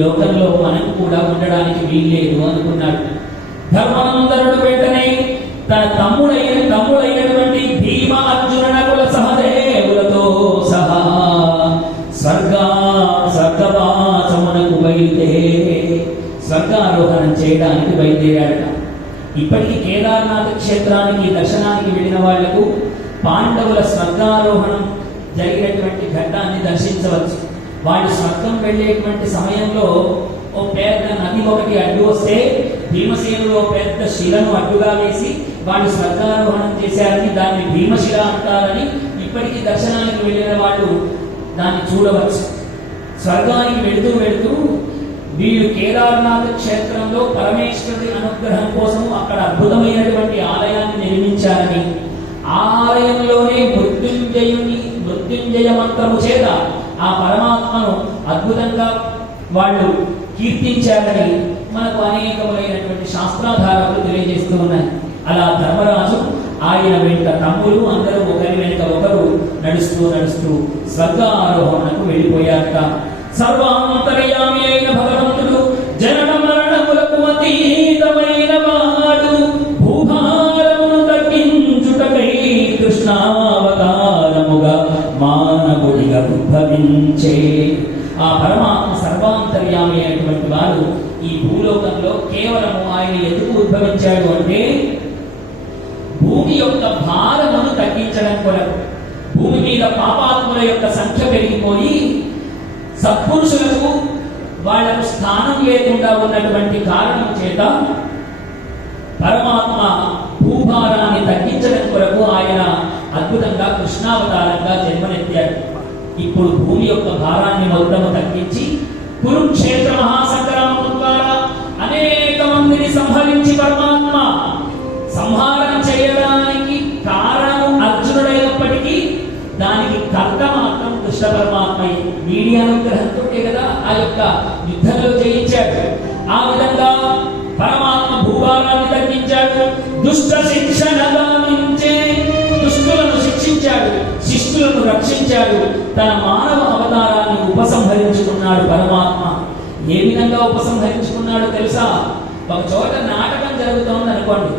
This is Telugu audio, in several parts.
లోకంలో మనం కూడా ఉండడానికి వీల్లేదు అనుకున్నాడు. ధర్మానందనుడు వెంటనే తన తమ్ముడైనటువంటి భీమ అర్జున నకుల సహదేవులతో సహా స్వర్గవాసమునకు స్వర్గారోహణం చేయడానికి బయలుదేరాడు. ఇప్పటికీ కేదార్నాథ్ క్షేత్రానికి దర్శనానికి వెళ్ళిన వాళ్లకు పాండవుల స్వర్గారోహణం జరిగినటువంటి ఘట్టాన్ని దర్శించవచ్చు. వాళ్ళు స్వర్గం వెళ్ళేటువంటి సమయంలో ఓ పెద్ద నది ఒకటి అడ్డు వస్తే భీమసేనుడు ఓ పెద్ద శిలను అడ్డుగా వేసి వాళ్ళు స్వర్గారోహణం చేశారని, దాన్ని భీమశిల అంటారని ఇప్పటికీ దర్శనానికి వెళ్ళిన వాళ్ళు దాన్ని చూడవచ్చు. స్వర్గానికి వెళుతూ వెళుతూ వీళ్ళు కేదార్నాథ్ క్షేత్రంలో పరమేశ్వరుడి అనుగ్రహం కోసం అక్కడ అద్భుతమైనటువంటి ఆలయాన్ని నిర్మించారని, ఆ ఆలయంలోనే మృత్యుంజయ మంత్రము చేత ఆ పరమాత్మను అద్భుతంగా వాళ్ళు కీర్తించారని మనకు అనేకములైనటువంటి శాస్త్రాధారాలు తెలియజేస్తూ ఉన్నాయి. అలా ధర్మరాజు ఆయన వెంట తమ్ములు అందరూ ఒకరి వెంట ఒకరు నడుస్తూ నడుస్తూ స్వర్గారోహణకు వెళ్ళిపోయారట. సర్వాంతర్యామి అయిన భగవంతుడు జనన మరణములకు అతీతమైన వాడు భూభారమును తగ్గించుటకై కృష్ణావతారముగా మానవుడిగా ఉద్భవించే ఆ పరమాత్మ సర్వాంతర్యామి అయినటువంటి వాడు ఈ భూలోకంలో కేవలము ఆయన ఎందుకు ఉద్భవించాడు అంటే భూమి యొక్క భారమును తగ్గించడం కొరకు. భూమి మీద పాపాత్ముల యొక్క సంఖ్య పెరిగిపోయి సత్పురుషులకు వాళ్లకు స్థానం లేకుండా ఉన్నటువంటి కారణం చేత పరమాత్మ భూభారాన్ని తగ్గించడం కొరకు ఆయన అద్భుతంగా కృష్ణావతారంగా జన్మనెత్తాడు. ఇప్పుడు భూమి యొక్క భారాన్ని మొత్తము తగ్గించి కురుక్షేత్ర మహాసంగ్రామం ద్వారా అనేక మందిని సంహరించి పరమాత్మ సంహారం చేయడానికి కారణం అర్జునుడైనప్పటికీ దానికి కర్త మాత్రం కృష్ణ పరమాత్మ వీడి అనుగ్రహంతో కదా ఆ యొక్క యుద్ధంలో జయించాడు. ఆ విధంగా పరమాత్మ భూభారాన్ని తగ్గించాడు. దుష్ట శిక్షణ గావించే దుష్టులను శిక్షించాడు, శిష్టులను రక్షించాడు. తన మానవ అవతారాన్ని ఉపసంహరించుకున్నాడు పరమాత్మ. ఏ విధంగా ఉపసంహరించుకున్నాడో తెలుసా? ఒక చోట నాటకం జరుగుతోంది అనుకోండి.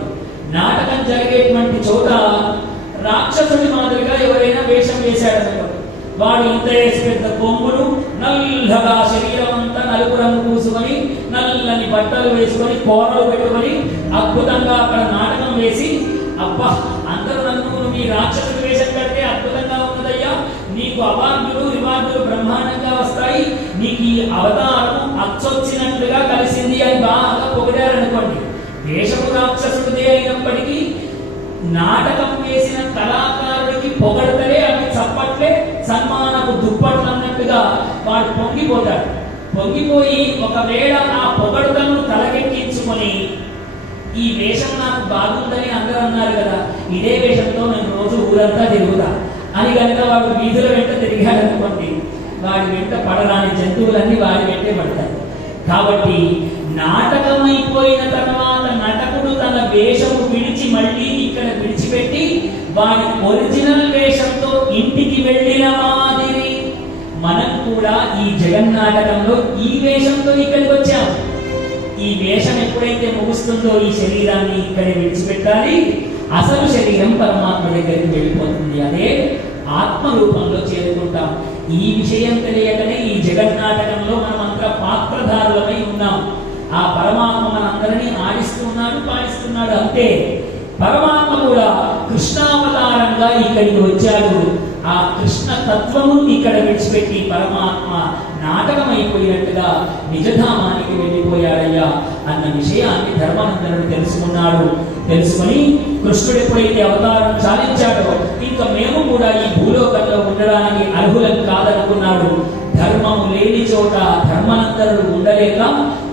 నాటకం జరిగేటువంటి చోట రాక్షసుడి మాదిరిగా ఎవరైనా వేషం వేశాడనుకోండి. వాడు ఇంత పెద్ద కొమ్ములు, నల్లగా శరీరం అంతా నలుపు రంగు పూసుకొని, నల్లని బట్టలు వేసుకొని, కోరలు పెట్టుకొని అద్భుతంగా అక్కడ నాటకం వేసి, అబ్బా అందరూ నన్ను మీ రాక్షసుడి వేషం కడితే అద్భుతంగా ఉన్నదయ్యా, నీకు అవార్డులు రివార్డులు బ్రహ్మాండంగా వస్తాయి, నీకు ఈ అవతారం అచ్చొచ్చినట్లుగా కలిసింది అని బాగా పొగిడారనుకోండి. వేషము రాక్షసుడిదే అయినప్పటికీ నాటకం వేసిన కళాకారుడికి పొగడతలే అవి చప్పట్లే సన్మానపు దుప్పట్లు అన్నట్టుగా వాడు పొంగిపోతాడు. పొంగిపోయి ఒకవేళ ఆ పొగడతలను తలకెక్కించుకొని ఈ వేషం నాకు బాగుందని అందరూ అన్నారు కదా, ఇదే వేషంతో నేను రోజు ఊరంతా తిరుగుతా అని కనుక వాడు వీధుల వెంట తిరిగాడనుకోండి, వాడి వెంట పడరాని జంతువులన్నీ వాడి వెంటే పడతాయి. కాబట్టి నాటకం అయిపోయిన తర్వాత నటకుడు తన వేషము విడిచి మళ్ళీ ఇక్కడ విడిచిపెట్టి వాడి ఒరిజినల్ వేషంతో ఇంటికి వెళ్ళిన మాదిరి మనం కూడా ఈ జగన్నాటకంలో ఈ వేషంతో ఇక్కడికి వచ్చాము. ఈ వేషం ఎప్పుడైతే ముగుస్తుందో ఈ శరీరాన్ని ఇక్కడే విడిచిపెట్టాలి. అసలు శరీరం పరమాత్మ దగ్గరికి వెళ్ళిపోతుంది. అదే ఆత్మ రూపంలో చేరుకుంటాం. ఈ విషయం తెలియకనే ఈ జగన్నాటకంలో మనమంతా పాత్రధారులమై ఉన్నాం. ఆ పరమాత్మ మనందరినీ ఆడిస్తున్నాడు, పాడిస్తున్నాడు. అంతే పరమాత్మ కూడా కృష్ణావతారంగా ఇక్కడికి వచ్చాడు. ఆ కృష్ణ తత్వము ఇక్కడ విడిచిపెట్టి పరమాత్మ నాటకం అయిపోయినట్టుగా నిజధామానికి వెళ్ళిపోయాడయ్యా అన్న విషయాన్ని ధర్మానందనుడు తెలుసుకున్నాడు. తెలుసుకుని కృష్ణుడు ఎప్పుడైతే అవతారం చాలించాడో ఇంకా మేము కూడా ఈ భూలోకంలో ఉండడానికి అర్హులం కాదనుకున్నాడు. ధర్మము లేని చోట ధర్మానందనుడు ఉండలేక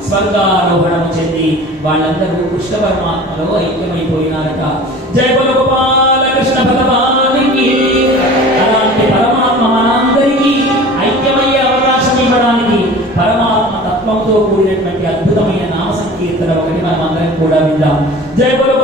స్వర్గారోహణం చెంది వాళ్ళందరూ కృష్ణ పరమాత్మలో ఐక్యమైపోయినారట. జయ బోలో గోపాల కృష్ణ భగవానికి. అలాంటి పరమాత్మ మనందరికీ ఐక్యమయ్యే అవకాశం ఇవ్వడానికి పరమాత్మ తత్వంతో కూడినటువంటి అద్భుతమైన నామ సంకీర్తన ఒకటి మనం అందరం కూడా విందాం. జయ బోలో